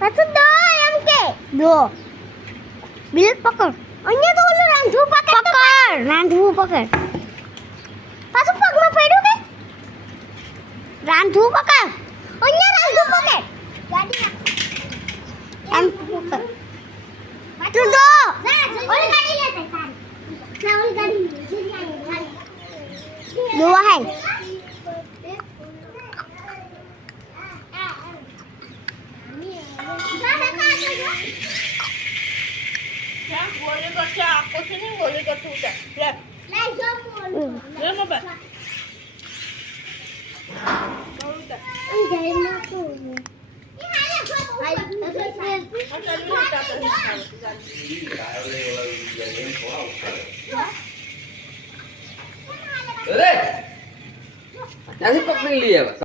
પાછું દો એમ કે દો બિલ પકડ અહીંયા તો ઓલું રાંધવું પકડ રાંધવું પકડ પાછું પગમાં પડ્યું કે રાંધવું પકડ અહીંયા રાંધવું પકડ ગાડી એમ પકડ તું દો ઓલી ગાડી લેતે સારી ઓલી ગાડી દો હે गोली करते आपको से नहीं गोली करते उठा ले ले मोबाइल अरे, nanti pokoknya lihat.